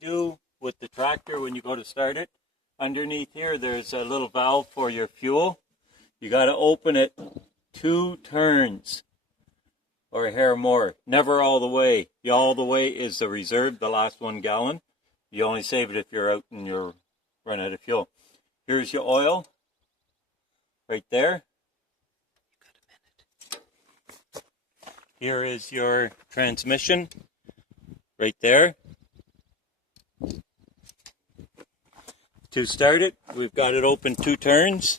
Do with the tractor when you go to start it. Underneath here, there's a little valve for your fuel. You got to open it 2 turns or a hair more. Never all the way. The all the way is the reserve, the last 1 gallon. You only save it if you're out and you're run out of fuel. Here's your oil right there. Here is your transmission right there. To start it, we've got it open 2 turns.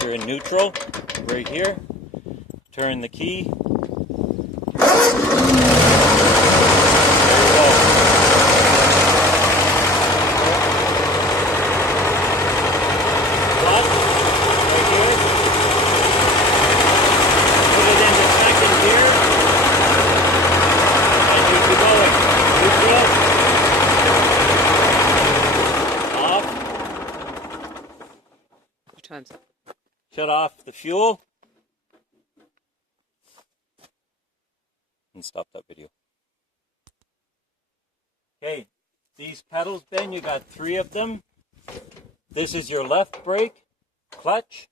You're in neutral, right here. Turn the key. There you go. Clutch, right here. Put it into second gear. And you keep going. Neutral. Times. Shut off the fuel and stop that video. Okay, these pedals, Ben, you got 3 of them. This is your left brake, clutch,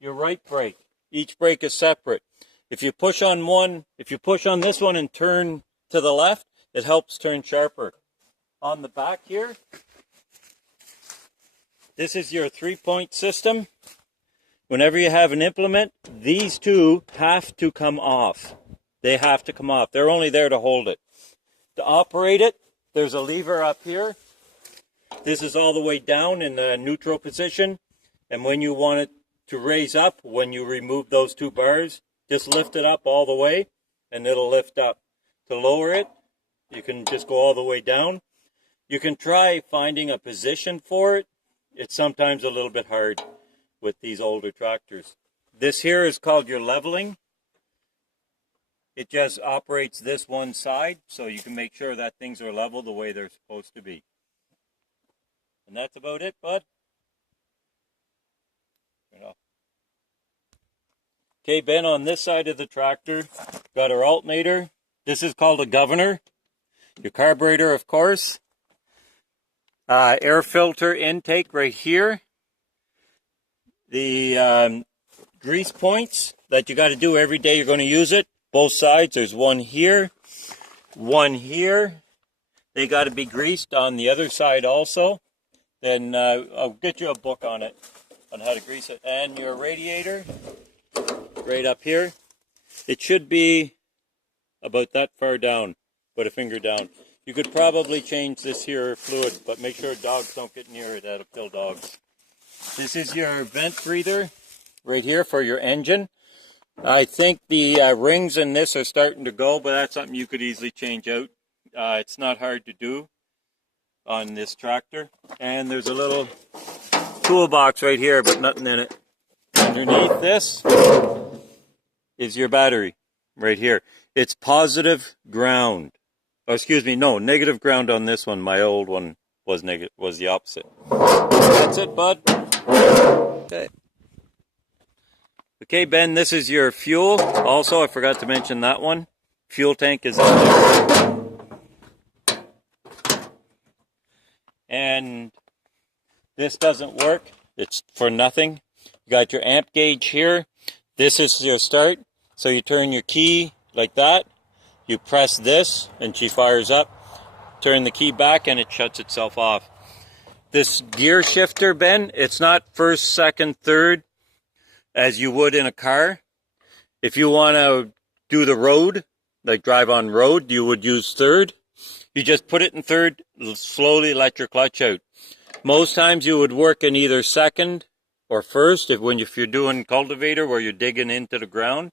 your right brake. Each brake is separate. If you push on this one and turn to the left, it helps turn sharper. On the back here, this is your 3-point system. Whenever you have an implement, these 2 have to come off. They have to come off. They're only there to hold it. To operate it, there's a lever up here. This is all the way down in the neutral position. And when you want it to raise up, when you remove those 2 bars, just lift it up all the way and it'll lift up. To lower it, you can just go all the way down. You can try finding a position for it. It's sometimes a little bit hard with these older tractors. This here is called your leveling. It just operates this one side, so you can make sure that things are level the way they're supposed to be. And that's about it, bud. Turn it off. Okay, Ben, on this side of the tractor, got our alternator. This is called a governor. Your carburetor, of course. Air filter intake right here. The grease points that you got to do every day you're going to use it. Both sides. There's one here, one here. They got to be greased on the other side also. Then I'll get you a book on it, on how to grease it. And your radiator, right up here. It should be about that far down, about a finger down. You could probably change this here fluid, but make sure dogs don't get near it. That'll kill dogs. This is your vent breather right here for your engine. I think the rings in this are starting to go, but that's something you could easily change out. It's not hard to do on this tractor. And there's a little toolbox right here, but nothing in it. Underneath this is your battery right here. It's positive ground. Oh, excuse me, no, negative ground on this one. My old one was negative, was the opposite. That's it, bud. Okay. Okay, Ben, this is your fuel. Also, I forgot to mention that one. Fuel tank is in there. And this doesn't work. It's for nothing. You got your amp gauge here. This is your start. So you turn your key like that. You press this and she fires up. Turn the key back and it shuts itself off. This gear shifter, Ben, it's not first, second, third as you would in a car. If you want to do the road, like drive on road, you would use third. You just put it in third, slowly let your clutch out. Most times you would work in either second or first if you're doing cultivator where you're digging into the ground.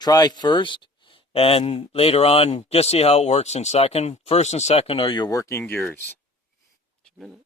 Try first. And later on, just see how it works in second. First and second are your working gears. 2 minutes.